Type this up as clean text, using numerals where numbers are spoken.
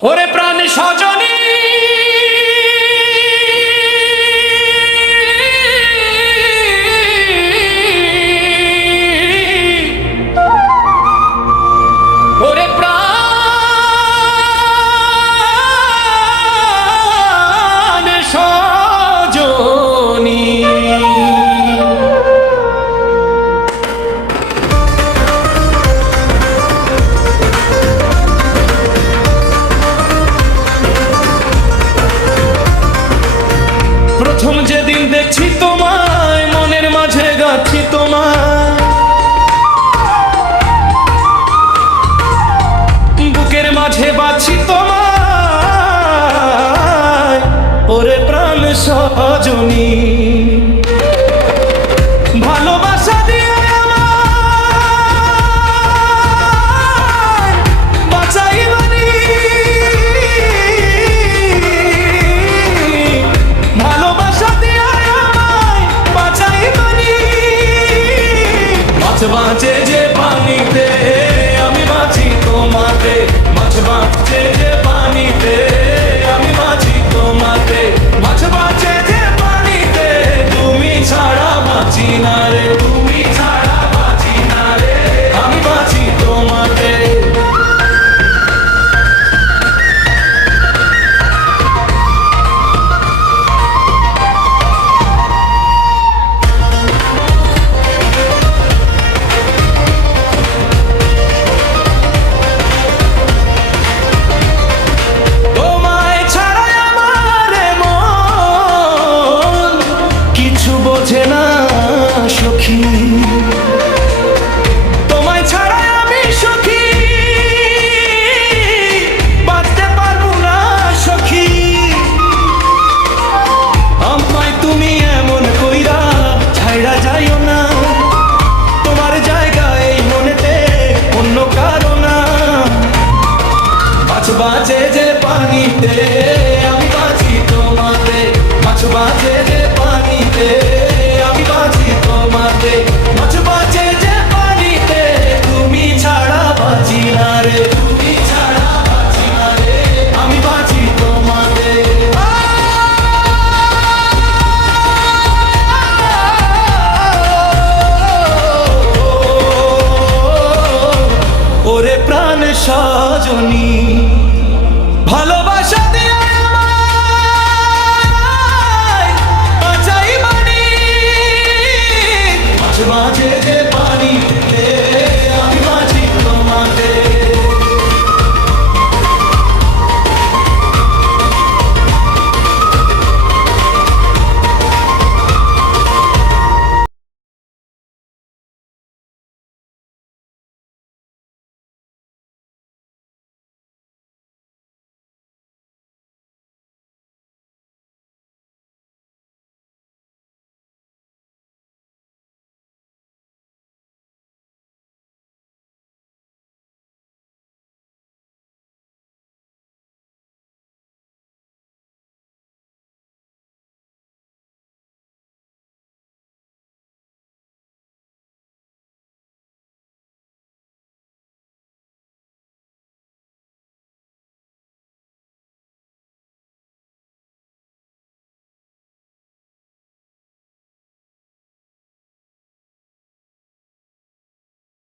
ওরে প্রাণ সজনী ওরে প্রাণ সজনী প্রথম যেদিন দেখছি তোমায় মনের মাঝে গাচ্ছি তোমায় বুকের মাঝে বাঁচছি তোমায় ওরে প্রাণ সজনী ভালোবাসা দিয়ে আমায় বাঁচাইবানি ভালোবাসা দিয়ে আমায় বাঁচাইবানি মাছ বাঁচে যে পানিতে আমি বাঁচি তোমাতে মাছ বাঁচে যে পানিতে আমি বাঁচি তোমাতে মাছ বাঁচে যে পানিতে তুমি ছাড়া বাঁচি না রে তুমি ছাড়া বাঁচি না রে আমি বাঁচি তোমাতে তোমায় ছাড়া আমার মন কিছু বোঝে না সখী তোমায় ছাড়া আমি সখী বাঁচতে পারবো না সখী আমায় তুমি এমন কইরা ছাইড়া যাইও না তোমার জায়গায় এই মনেতে অন্য কারো না মাছ বাঁচে যে পানিতে